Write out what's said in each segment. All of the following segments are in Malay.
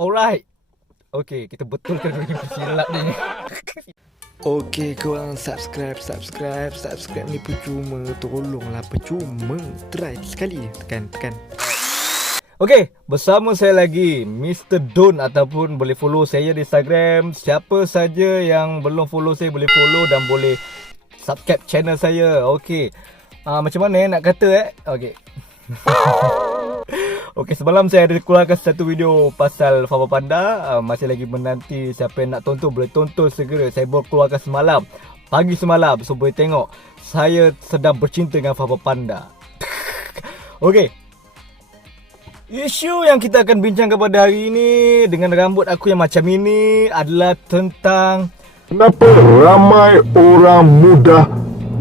Alright. Okay, kita betulkan dulu ni silap ni. Okey korang subscribe ni percuma. Tolonglah percuma. Try sekali. Tekan. Okay, bersama saya lagi Mr. Don, ataupun boleh follow saya di Instagram. Siapa saja yang belum follow saya boleh follow dan boleh subscribe channel saya. Okay, macam mana nak kata Okay. Okey, semalam saya ada keluarkan satu video pasal Fava Panda. Masih lagi menanti siapa yang nak tonton, boleh tonton segera. Saya baru keluarkan semalam, pagi semalam. So boleh tengok saya sedang bercinta dengan Fava Panda. Okey, isu yang kita akan bincangkan pada hari ini dengan rambut aku yang macam ini adalah tentang kenapa ramai orang muda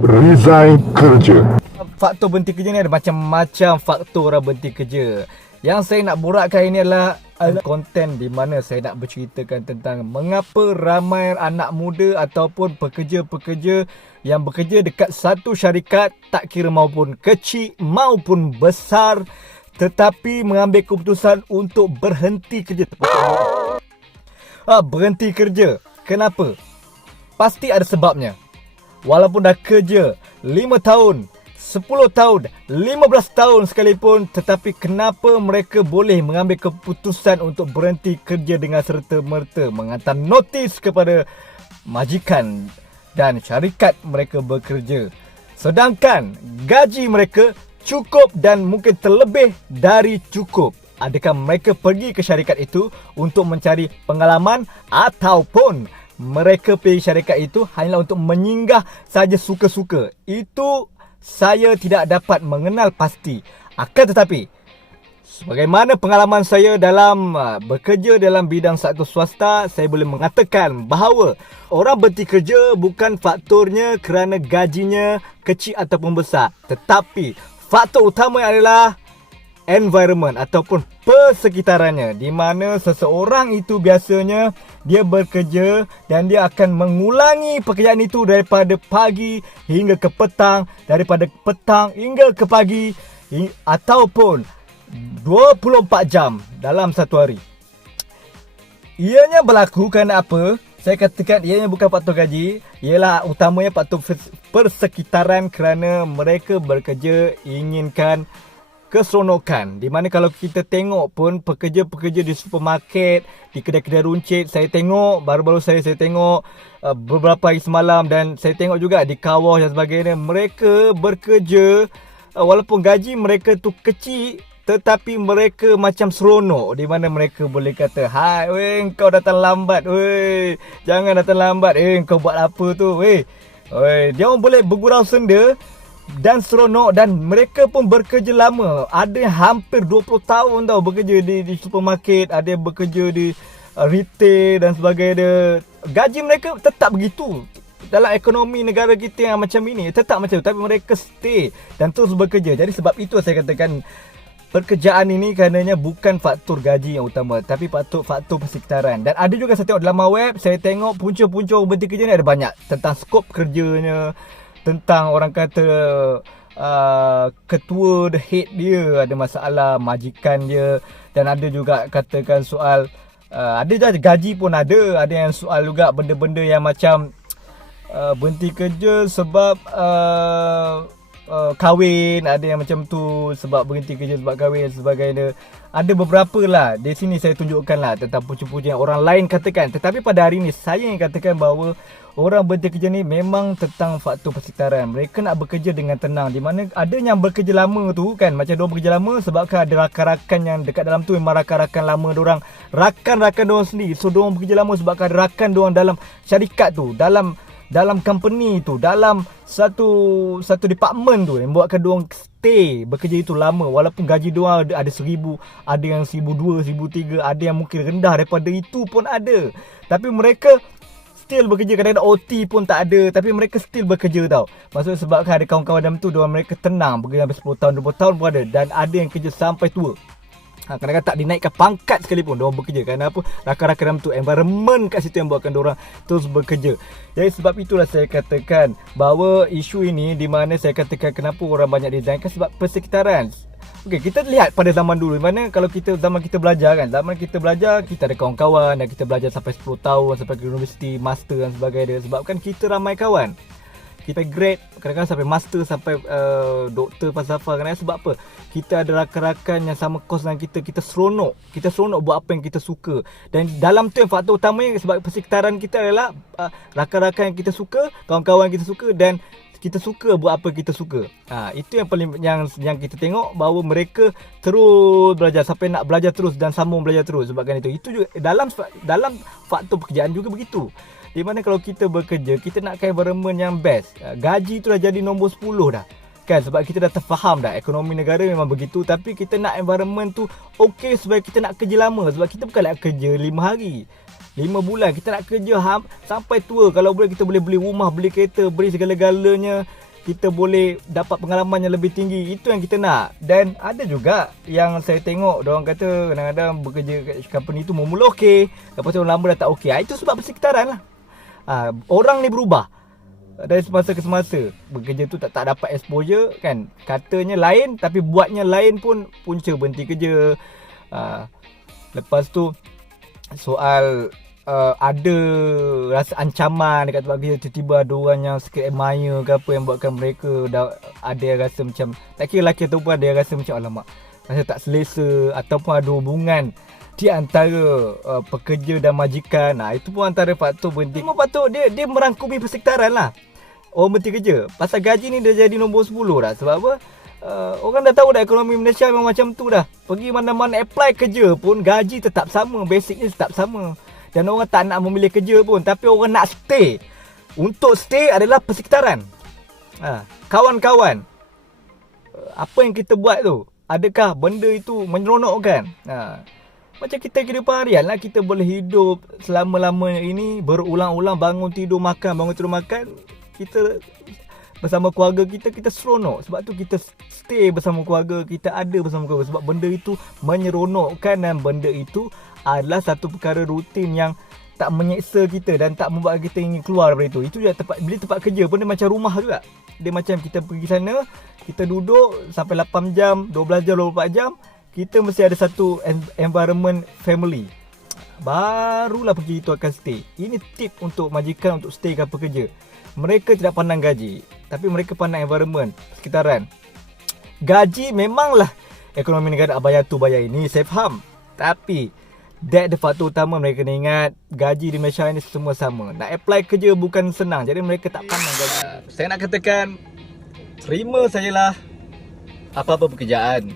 resign kerja. Faktor berhenti kerja ni ada macam-macam faktor orang berhenti kerja. Yang saya nak borakkan ini adalah konten di mana saya nak berceritakan tentang mengapa ramai anak muda ataupun pekerja-pekerja yang bekerja dekat satu syarikat, tak kira maupun kecil maupun besar, tetapi mengambil keputusan untuk berhenti kerja. Berhenti kerja. Kenapa? Pasti ada sebabnya. Walaupun dah kerja 5 tahun, 10 tahun, 15 tahun sekalipun, tetapi kenapa mereka boleh mengambil keputusan untuk berhenti kerja dengan serta-merta, menghantar notis kepada majikan dan syarikat mereka bekerja, sedangkan gaji mereka cukup dan mungkin terlebih dari cukup? Adakah mereka pergi ke syarikat itu untuk mencari pengalaman, ataupun mereka pergi syarikat itu hanyalah untuk menyinggah saja suka-suka? Itu saya tidak dapat mengenal pasti. Akan tetapi, sebagaimana pengalaman saya dalam bekerja dalam bidang sektor swasta, saya boleh mengatakan bahawa orang berhenti kerja bukan faktornya kerana gajinya kecil ataupun besar, tetapi faktor utama adalah environment ataupun persekitarannya, di mana seseorang itu biasanya dia bekerja dan dia akan mengulangi pekerjaan itu daripada pagi hingga ke petang, daripada petang hingga ke pagi, ataupun 24 jam dalam satu hari. Ianya berlaku kerana apa? Saya katakan ianya bukan faktor gaji, ialah utamanya faktor persekitaran, kerana mereka bekerja inginkan keseronokan. Di mana kalau kita tengok pun pekerja-pekerja di supermarket, di kedai-kedai runcit, saya tengok baru-baru saya tengok beberapa hari semalam, dan saya tengok juga di kawah dan sebagainya, mereka bekerja walaupun gaji mereka tu kecil, tetapi mereka macam seronok, di mana mereka boleh kata, "Hai, weh, kau datang lambat, weh. Jangan datang lambat. Kau buat apa tu, weh?" Dia orang boleh bergurau senda dan seronok, dan mereka pun bekerja lama. Ada yang hampir 20 tahun tau bekerja di supermarket, ada yang bekerja di retail dan sebagainya. Gaji mereka tetap begitu. Dalam ekonomi negara kita yang macam ini, tetap macam tu, tapi mereka stay dan terus bekerja. Jadi sebab itu saya katakan pekerjaan ini karenanya bukan faktor gaji yang utama, tapi faktor persekitaran. Dan ada juga saya tengok dalam web, saya tengok punca-punca berhenti kerja ni ada banyak. Tentang skop kerjanya, tentang orang kata ketua, the head dia ada masalah, majikan dia, dan ada juga katakan soal ada je gaji pun ada yang soal juga benda-benda yang macam berhenti kerja sebab kahwin, ada yang macam tu, sebab berhenti kerja sebab kahwin dan sebagainya. Ada beberapa lah di sini saya tunjukkan lah tentang punca-punca yang orang lain katakan. Tetapi pada hari ini saya yang katakan bahawa orang berhenti kerja ni memang tentang faktor persekitaran. Mereka nak bekerja dengan tenang, di mana ada yang bekerja lama tu kan, macam diorang bekerja lama sebabkan ada rakan-rakan yang dekat dalam tu memang rakan-rakan lama diorang, rakan-rakan diorang sendiri. So diorang bekerja lama sebabkan ada rakan diorang dalam syarikat tu, dalam company tu, dalam satu department tu, yang buatkan diorang stay bekerja itu lama. Walaupun gaji diorang ada 1,000, ada yang 1,200, 1,300, ada yang mungkin rendah daripada itu pun ada. Tapi mereka still bekerja, kadang-kadang OT pun tak ada, tapi mereka still bekerja tau. Maksudnya sebabkan ada kawan-kawan dalam tu, diorang mereka tenang, bekerja sampai 10 tahun, 20 tahun pun ada. Dan ada yang kerja sampai tua. Kadang-kadang tak dinaikkan pangkat sekalipun diorang bekerja. Kerana apa? Rakan-rakan dalam tu, environment kat situ yang buatkan diorang terus bekerja. Jadi sebab itulah saya katakan bahawa isu ini, di mana saya katakan kenapa orang banyak resign, kan sebab persekitaran. Okey, kita lihat pada zaman dulu, mana kalau zaman kita belajar kan, kita ada kawan-kawan dan kita belajar sampai 10 tahun, sampai ke universiti, master dan sebagainya. Sebab kan kita ramai kawan. Kita grade kadang-kadang sampai master, sampai doktor falsafah. Kadang-kadang sebab apa? Kita ada rakan-rakan yang sama kos dengan kita. Kita seronok buat apa yang kita suka. Dan dalam tu yang faktor utamanya sebab persekitaran kita adalah rakan-rakan yang kita suka, kawan-kawan yang kita suka, dan kita suka buat apa kita suka. Itu yang paling yang kita tengok, bahawa mereka terus belajar sampai nak belajar terus dan sambung belajar terus. Sebabkan itu juga dalam faktor pekerjaan juga begitu. Di mana kalau kita bekerja, kita nakkan environment yang best. Gaji tu dah jadi nombor 10 dah. Kan, sebab kita dah terfaham dah ekonomi negara memang begitu, tapi kita nak environment tu okey supaya kita nak kerja lama. Sebab kita bukan nak kerja 5 hari, 5 bulan. Kita nak kerja sampai tua. Kalau boleh kita boleh beli rumah, beli kereta, beli segala-galanya. Kita boleh dapat pengalaman yang lebih tinggi. Itu yang kita nak. Dan ada juga yang saya tengok, diorang kata kadang-kadang bekerja kat company tu mula-mula okey, lepas tu lama dah tak okey. Itu sebab persekitaran lah. Orang ni berubah dari semasa ke semasa. Bekerja tu tak dapat exposure kan. Katanya lain tapi buatnya lain pun punca berhenti kerja. Lepas tu soal ada rasa ancaman dekat tempat kerja. Tiba-tiba ada orang yang sikit admire ke apa, yang buatkan mereka ada yang rasa macam, tak kira lelaki atau perempuan, ada yang rasa macam alamak, rasa tak selesa, ataupun ada hubungan di antara pekerja dan majikan. Itu pun antara faktor berhenti. Memang patut dia merangkumi persekitaran lah. Orang berhenti kerja. Pasal gaji ni dah jadi nombor 10 dah. Sebab apa? Orang dah tahu dah ekonomi Malaysia memang macam tu dah. Pergi mana-mana apply kerja pun gaji tetap sama, basicnya tetap sama. Dan orang tak nak memilih kerja pun, tapi orang nak stay. Untuk stay adalah persekitaran. Kawan-kawan, apa yang kita buat tu, adakah benda itu menyeronokkan? Macam kita kehidupan harian lah. Kita boleh hidup selama-lamanya ini, berulang-ulang bangun tidur makan. Kita bersama keluarga kita seronok. Sebab tu kita stay bersama keluarga, kita ada bersama keluarga. Sebab benda itu menyeronokkan, dan benda itu adalah satu perkara rutin yang tak menyeksa kita dan tak membuat kita ingin keluar daripada itu. Itu juga bila tempat kerja pun dia macam rumah juga. Dia macam kita pergi sana, kita duduk sampai 8 jam, 12 jam, 24 jam. Kita mesti ada satu environment family. Barulah pergi itu akan stay. Ini tip untuk majikan untuk stay ke pekerja. Mereka tidak pandang gaji, tapi mereka pandang environment, sekitaran. Gaji memanglah ekonomi negara bayar tu bayar ini, saya faham. Tapi that the faktor utama mereka kena ingat, gaji di Malaysia ini semua sama. Nak apply kerja bukan senang. Jadi mereka tak pandang gaji. Saya nak katakan, terima sajalah apa-apa pekerjaan.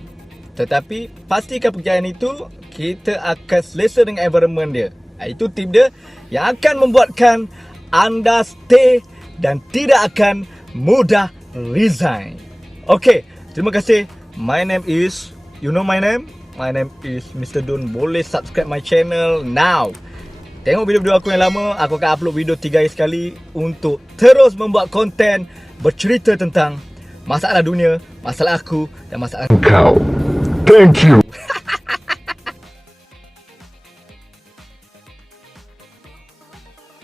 Tetapi pastikan pekerjaan itu kita akan selesa dengan environment dia. Itu tip dia yang akan membuatkan anda stay dan tidak akan mudah resign. Okay, terima kasih. My name is, you know my name? My name is Mr. Dun. Boleh subscribe my channel now. Tengok video-video aku yang lama. Aku akan upload video 3 hari sekali untuk terus membuat konten bercerita tentang masalah dunia, masalah aku dan masalah Kau. Thank you.